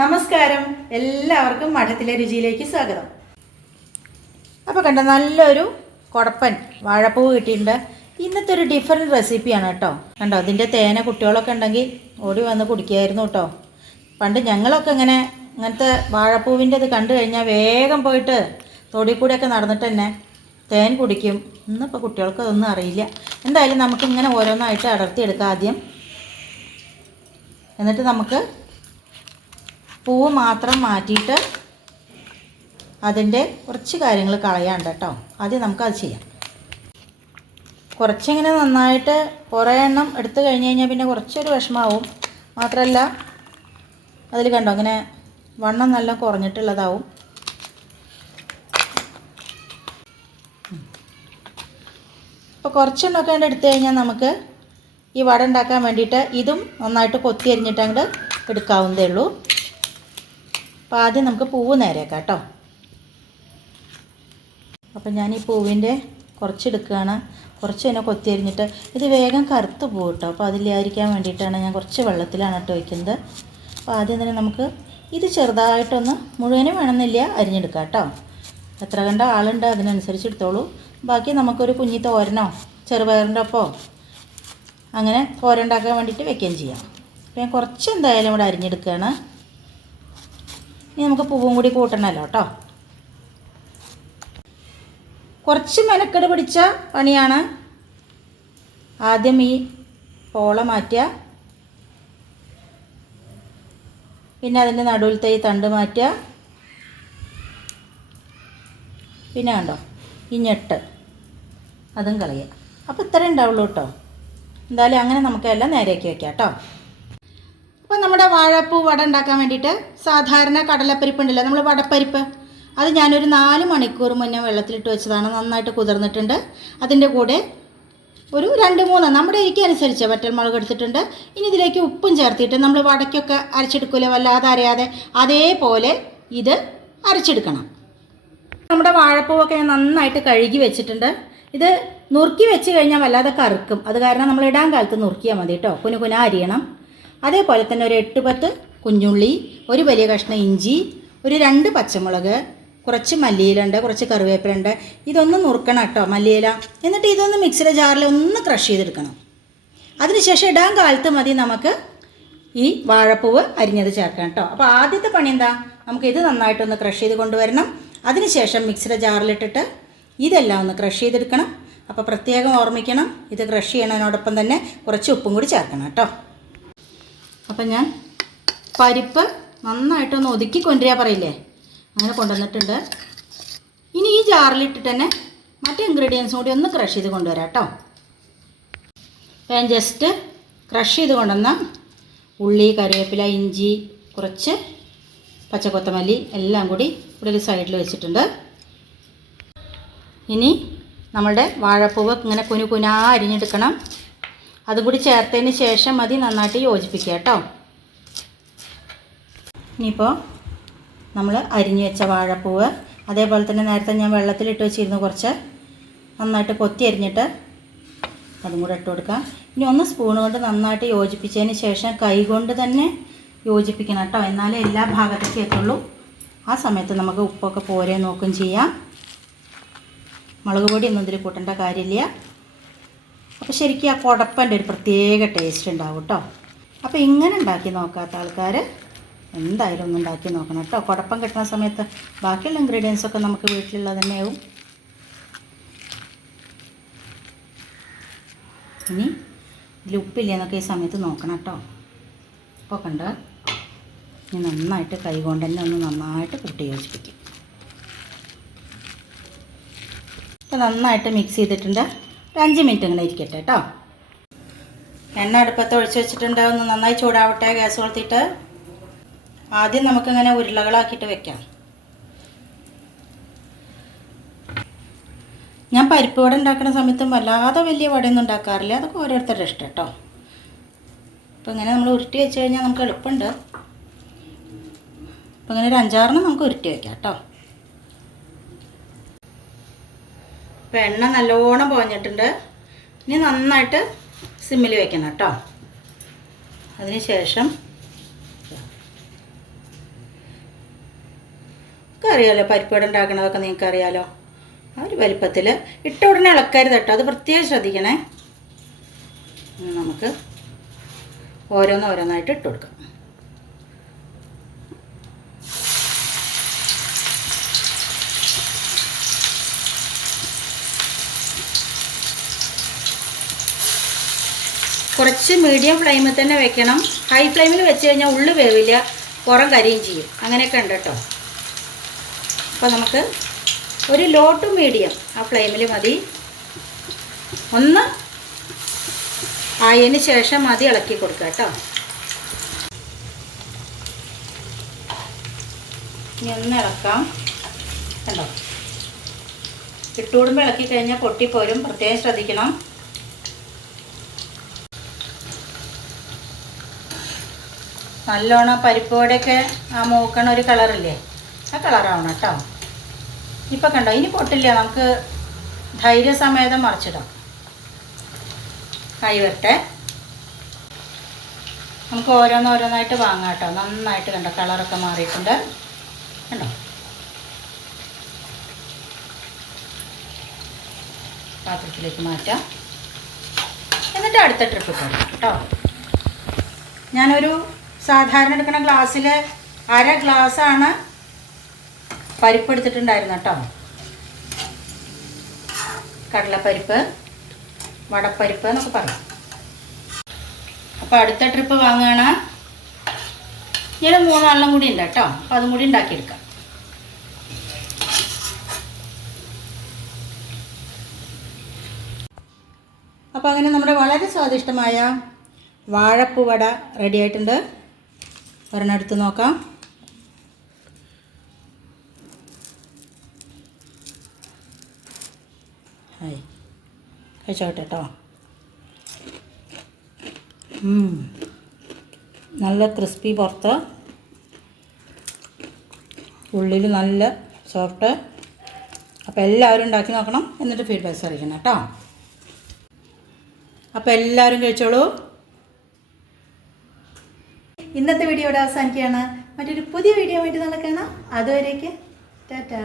നമസ്കാരം. എല്ലാവർക്കും മഠത്തിലെ രുചിയിലേക്ക് സ്വാഗതം. അപ്പോൾ കണ്ട നല്ലൊരു കുടപ്പൻ വാഴപ്പൂ കിട്ടിയിട്ടുണ്ട്. ഇന്നത്തെ ഒരു ഡിഫറെന്റ് റെസിപ്പിയാണ് കേട്ടോ. കണ്ടോ അതിന്റെ തേന കുട്ടികളൊക്കെ ഉണ്ടെങ്കിൽ ഓടി വന്ന് കുടിക്കുമായിരുന്നു കേട്ടോ. പണ്ട് ഞങ്ങളൊക്കെ ഇങ്ങനെ ഇങ്ങനത്തെ വാഴപ്പൂവിന്റെ ഇത് കണ്ടു കഴിഞ്ഞാൽ വേഗം പോയിട്ട് തൊടി കൂടെയൊക്കെ നടന്നിട്ട് തന്നെ തേൻ കുടിക്കും. ഇന്നിപ്പോൾ കുട്ടികൾക്ക് അതൊന്നും അറിയില്ല. എന്തായാലും നമുക്കിങ്ങനെ ഓരോന്നായിട്ട് അടർത്തിയെടുക്കാം ആദ്യം. എന്നിട്ട് നമുക്ക് പൂവ് മാത്രം മാറ്റിയിട്ട് അതിന്റെ കുറച്ച് കാര്യങ്ങൾ കളയാണ്ട് കേട്ടോ. ആദ്യം നമുക്കത് ചെയ്യാം. കുറച്ചിങ്ങനെ നന്നായിട്ട് കുറേ എണ്ണം എടുത്തു കഴിഞ്ഞ് കഴിഞ്ഞാൽ പിന്നെ കുറച്ചൊരു വിഷമാവും. മാത്രമല്ല അതിൽ കണ്ടോ അങ്ങനെ വണ്ണം നല്ല കുറഞ്ഞിട്ടുള്ളതാവും. ഇപ്പോൾ കുറച്ചെണ്ണമൊക്കെ അങ്ങോട്ട് എടുത്തു കഴിഞ്ഞാൽ നമുക്ക് ഈ വട ഉണ്ടാക്കാൻ വേണ്ടിയിട്ട് ഇതും നന്നായിട്ട് കൊത്തി അരിഞ്ഞിട്ട് എടുക്കാവുന്നതേ ഉള്ളൂ. അപ്പോൾ ആദ്യം നമുക്ക് പൂവ് നേരേക്കാം കേട്ടോ. അപ്പം ഞാൻ ഈ പൂവിന്റെ കുറച്ചെടുക്കുകയാണ്. കുറച്ച് തന്നെ കൊത്തി അരിഞ്ഞിട്ട് ഇത് വേഗം കറുത്ത് പോകും കേട്ടോ അപ്പോൾ അതിലായിരിക്കാൻ വേണ്ടിയിട്ടാണ് ഞാൻ കുറച്ച് വെള്ളത്തിലാണ് കേട്ടോ വയ്ക്കുന്നത് അപ്പോൾ ആദ്യം തന്നെ നമുക്ക് ഇത് ചെറുതായിട്ടൊന്ന് മുഴുവനും വേണമെന്നില്ല അരിഞ്ഞെടുക്കാം കേട്ടോ. എത്ര കണ്ട ആളുണ്ട് അതിനനുസരിച്ച് എടുത്തോളൂ. ബാക്കി നമുക്കൊരു കുഞ്ഞി തോരനോ ചെറുപയറിന്റെ ഒപ്പോ അങ്ങനെ തോരണ്ടാക്കാൻ വേണ്ടിയിട്ട് വെക്കുകയും ചെയ്യാം. അപ്പോൾ ഞാൻ കുറച്ച് എന്തായാലും ഇവിടെ അരിഞ്ഞെടുക്കുകയാണ്. ഇനി നമുക്ക് പൂവും കൂടി കൂട്ടണമല്ലോ കേട്ടോ കുറച്ച് മെനക്കെട് പിടിച്ച പണിയാണ് ആദ്യം ഈ പോള മാറ്റുക. പിന്നെ അതിന്റെ നടുവിലത്തെ ഈ തണ്ട് മാറ്റുക. പിന്നെ കണ്ടോ ഈ ഞെട്ട്. അതും കളയുക. അപ്പോൾ ഇത്രേ ഉണ്ടാവുള്ളൂ കേട്ടോ എന്തായാലും അങ്ങനെ നമുക്കെല്ലാം നേരെയാക്കി വയ്ക്കാം കേട്ടോ അപ്പോൾ നമ്മുടെ വാഴപ്പൂ വട ഉണ്ടാക്കാൻ വേണ്ടിയിട്ട് സാധാരണ കടലപ്പരിപ്പ് ഉണ്ടല്ലോ നമ്മൾ വടപ്പരിപ്പ്. അത് ഞാനൊരു നാല് മണിക്കൂർ മുന്നേ വെള്ളത്തിലിട്ട് വെച്ചതാണ്. നന്നായിട്ട് കുതിർന്നിട്ടുണ്ട്. അതിന്റെ കൂടെ ഒരു രണ്ട് മൂന്ന് നമ്മുടെ എനിക്ക് അനുസരിച്ച് വറ്റൽമുളക് എടുത്തിട്ടുണ്ട്. ഇനി ഇതിലേക്ക് ഉപ്പും ചേർത്തിട്ട് നമ്മൾ വടക്കൊക്കെ അരച്ചെടുക്കില്ല വല്ലാതെ അറിയാതെ അതേപോലെ ഇത് അരച്ചെടുക്കണം. നമ്മുടെ വാഴപ്പൂവൊക്കെ ഞാൻ നന്നായിട്ട് കഴുകി വെച്ചിട്ടുണ്ട്. ഇത് നുറുക്കി വെച്ച് കഴിഞ്ഞാൽ വല്ലാതെ കറുക്കും. അത് കാരണം നമ്മൾ ഇടാൻ കാലത്ത് നുറുക്കിയാൽ മതി കേട്ടോ. കുനു കുന അരിയണം. അതേപോലെ തന്നെ ഒരു എട്ട് പത്ത് കുഞ്ഞുള്ളി ഒരു വലിയ കഷ്ണം ഇഞ്ചി ഒരു രണ്ട് പച്ചമുളക് കുറച്ച് മല്ലിയിലുണ്ട് കുറച്ച് കറിവേപ്പിലുണ്ട് ഇതൊന്ന് നുറുക്കണം കേട്ടോ മല്ലിയില. എന്നിട്ട് ഇതൊന്ന് മിക്സിയുടെ ജാറിൽ ഒന്ന് ക്രഷ് ചെയ്തെടുക്കണം. അതിനുശേഷം ഇടാൻ കാലത്ത് മതി നമുക്ക് ഈ വാഴപ്പൂവ് അരിഞ്ഞത് ചേർക്കാം കേട്ടോ. അപ്പോൾ ആദ്യത്തെ പണി എന്താ? നമുക്ക് ഇത് നന്നായിട്ടൊന്ന് ക്രഷ് ചെയ്ത് കൊണ്ടുവരണം. അതിനുശേഷം മിക്സിയുടെ ജാറിലിട്ടിട്ട് ഇതെല്ലാം ഒന്ന് ക്രഷ് ചെയ്തെടുക്കണം. അപ്പോൾ പ്രത്യേകം ഓർമ്മിക്കണം ഇത് ക്രഷ് ചെയ്യണതിനോടൊപ്പം തന്നെ കുറച്ച് ഉപ്പും കൂടി ചേർക്കണം കേട്ടോ. അപ്പം ഞാൻ പരിപ്പ് നന്നായിട്ടൊന്ന് ഒതുക്കി കൊണ്ടുവരാൻ പറയില്ലേ? അങ്ങനെ കൊണ്ടുവന്നിട്ടുണ്ട്. ഇനി ഈ ജാറിലിട്ടിട്ട് തന്നെ മറ്റ് ഇൻഗ്രീഡിയൻസും കൂടി ഒന്ന് ക്രഷ് ചെയ്ത് കൊണ്ടുവരാം കേട്ടോ. ഞാൻ ജസ്റ്റ് ക്രഷ് ചെയ്ത് കൊണ്ടുവന്ന ഉള്ളി കറിവേപ്പില ഇഞ്ചി കുറച്ച് പച്ചക്കൊത്തമല്ലി എല്ലാം കൂടി ഇവിടെ ഒരു സൈഡിൽ വെച്ചിട്ടുണ്ട്. ഇനി നമ്മളുടെ വാഴപ്പൂവ് ഇങ്ങനെ കുനു കുനാ അരിഞ്ഞെടുക്കണം. അതും കൂടി ചേർത്തതിന് ശേഷം മതി നന്നായിട്ട് യോജിപ്പിക്കുക കേട്ടോ. ഇനിയിപ്പോൾ നമ്മൾ അരിഞ്ഞു വെച്ച വാഴപ്പൂവ്. അതേപോലെ തന്നെ നേരത്തെ ഞാൻ വെള്ളത്തിലിട്ട് വെച്ചിരുന്നു കുറച്ച് നന്നായിട്ട് കൊത്തി അരിഞ്ഞിട്ട് അതും കൂടെ ഇട്ട് കൊടുക്കാം. ഇനി ഒന്ന് സ്പൂൺ കൊണ്ട് നന്നായിട്ട് യോജിപ്പിച്ചതിന് ശേഷം കൈ കൊണ്ട് തന്നെ യോജിപ്പിക്കണം കേട്ടോ. എന്നാലേ എല്ലാ ഭാഗത്തേക്കും എത്തുള്ളൂ. ആ സമയത്ത് നമുക്ക് ഉപ്പൊക്കെ പോരെ നോക്കും ചെയ്യാം. മുളക് പൊടി ഒന്നും ഇതിൽ കൂട്ടേണ്ട കാര്യമില്ല. അപ്പോൾ ശരിക്കും ആ കുടപ്പന്റെ ഒരു പ്രത്യേക ടേസ്റ്റ് ഉണ്ടാവും കേട്ടോ അപ്പോൾ ഇങ്ങനെ ഉണ്ടാക്കി നോക്കാത്ത ആൾക്കാർ എന്തായാലും ഒന്ന് ഉണ്ടാക്കി നോക്കണം കേട്ടോ കുടപ്പം കിട്ടുന്ന സമയത്ത് ബാക്കിയുള്ള ഇൻഗ്രീഡിയൻസ് ഒക്കെ നമുക്ക് വീട്ടിലുള്ളത് തന്നെയാവും. ഇനി ഇതിൽ ഉപ്പില്ല എന്നൊക്കെ ഈ സമയത്ത് നോക്കണം കേട്ടോ ഇപ്പോൾ കണ്ട്? ഇനി നന്നായിട്ട് കൈ കൊണ്ട് തന്നെ ഒന്ന് നന്നായിട്ട് കൂട്ടി യോജിപ്പിക്കും. ഇപ്പോൾ നന്നായിട്ട് മിക്സ് ചെയ്തിട്ടുണ്ട്. ഒരു അഞ്ച് മിനിറ്റ് ഇങ്ങനെ ഇരിക്കട്ടെ കേട്ടോ. എണ്ണ അടുപ്പത്ത് ഒഴിച്ച് വെച്ചിട്ടുണ്ട്. ഒന്ന് നന്നായി ചൂടാവട്ടെ ഗ്യാസ് കൊളുത്തിയിട്ട്. ആദ്യം നമുക്കിങ്ങനെ ഉരുളകളാക്കിയിട്ട് വെക്കാം. ഞാൻ പരിപ്പ് വട ഉണ്ടാക്കുന്ന സമയത്തും വല്ലാതെ വലിയ വടയൊന്നും ഉണ്ടാക്കാറില്ല. അതൊക്കെ ഓരോരുത്തരുടെ ഇഷ്ടം കേട്ടോ. അപ്പോൾ ഇങ്ങനെ നമ്മൾ ഉരുട്ടി വെച്ച് കഴിഞ്ഞാൽ നമുക്ക് എളുപ്പമുണ്ട്. അപ്പോൾ ഇങ്ങനെ ഒരു അഞ്ചാറിന് നമുക്ക് ഉരുട്ടി വെക്കാം കേട്ടോ. അപ്പോൾ എണ്ണ നല്ലോണം പോഞ്ഞിട്ടുണ്ട് ഇനി നന്നായിട്ട് സിമ്മിൽ വെക്കണം കേട്ടോ. അതിന് ശേഷം ഒക്കെ അറിയാലോ പരിപ്പുവട ഉണ്ടാക്കണതൊക്കെ നിങ്ങൾക്ക് അറിയാലോ ആ ഒരു വലിപ്പത്തിൽ ഇട്ട ഉടനെ ഇളക്കരുത് കേട്ടോ. അത് പ്രത്യേകം ശ്രദ്ധിക്കണേ. നമുക്ക് ഓരോന്നോരോന്നായിട്ട് ഇട്ട് കൊടുക്കാം. കുറച്ച് മീഡിയം ഫ്ലെയിമിൽ തന്നെ വെക്കണം. ഹൈ ഫ്ലെയിമിൽ വെച്ച് കഴിഞ്ഞാൽ ഉള്ളു വേവില്ല. പുറം കരിയും ചെയ്യും. അങ്ങനെയൊക്കെ ഉണ്ട് കേട്ടോ അപ്പോൾ നമുക്ക് ഒരു ലോ ടു മീഡിയം ആ ഫ്ലെയിമിൽ മതി. ഒന്ന് ആയതിന് ശേഷം മതി ഇളക്കി കൊടുക്കുക കേട്ടോ ഇനി ഒന്ന് ഇളക്കാം. കണ്ടോ? ഇട്ടുകൂടുമ്പോൾ ഇളക്കി കഴിഞ്ഞാൽ പൊട്ടിപ്പോരും. പ്രത്യേകം ശ്രദ്ധിക്കണം. നല്ലോണം പരിപ്പോടെയൊക്കെ ആ മൂക്കണ ഒരു കളറില്ലേ? ആ കളറാവണം കേട്ടോ. ഇപ്പം കണ്ടോ? ഇനി പൊട്ടില്ല. നമുക്ക് ധൈര്യസമേതം മറിച്ചിടാം. കൈ വരട്ടെ. നമുക്ക് ഓരോന്നോരോന്നായിട്ട് വാങ്ങാം കേട്ടോ. നന്നായിട്ട് കണ്ടോ? കളറൊക്കെ മാറിയിട്ടുണ്ട്. കണ്ടോ? പാത്രത്തിലേക്ക് മാറ്റാം. എന്നിട്ട് അടുത്ത ട്രിപ്പ് കേട്ടോ. ഞാനൊരു സാധാരണ എടുക്കുന്ന ഗ്ലാസ്സിൽ അര ഗ്ലാസ്സാണ് പരിപ്പ് എടുത്തിട്ടുണ്ടായിരുന്നു കേട്ടോ. കടലപ്പരിപ്പ് വടപ്പരിപ്പ് എന്നൊക്കെ പറയാം. അപ്പോൾ അടുത്ത ട്രിപ്പ് വാങ്ങുകയാണ്. ഇങ്ങനെ മൂന്നാളിലും കൂടി ഉണ്ട് കേട്ടോ. അപ്പോൾ അതും കൂടി ഉണ്ടാക്കിയെടുക്കാം. അപ്പോൾ അങ്ങനെ നമ്മുടെ വളരെ സ്വാദിഷ്ടമായ വാഴപ്പുവട റെഡി ആയിട്ടുണ്ട്. ഒരെണ്ണം എടുത്ത് നോക്കാം. ആയി കഴിച്ചോട്ടെ കേട്ടോ. നല്ല ക്രിസ്പി പുറത്ത്. ഉള്ളിൽ നല്ല സോഫ്റ്റ്. അപ്പോൾ എല്ലാവരും ഉണ്ടാക്കി നോക്കണം എന്നിട്ട് ഫീഡ്ബാക്ക്സ് അറിയിക്കണം കേട്ടോ അപ്പോൾ എല്ലാവരും കഴിച്ചോളൂ. ഇന്നത്തെ വീഡിയോ ഇവിടെ അവസാനിക്കുകയാണ്. മറ്റൊരു പുതിയ വീഡിയോ വേണ്ടി നടക്കണം കാണാം. അതുവരേക്ക്. ടാറ്റാ.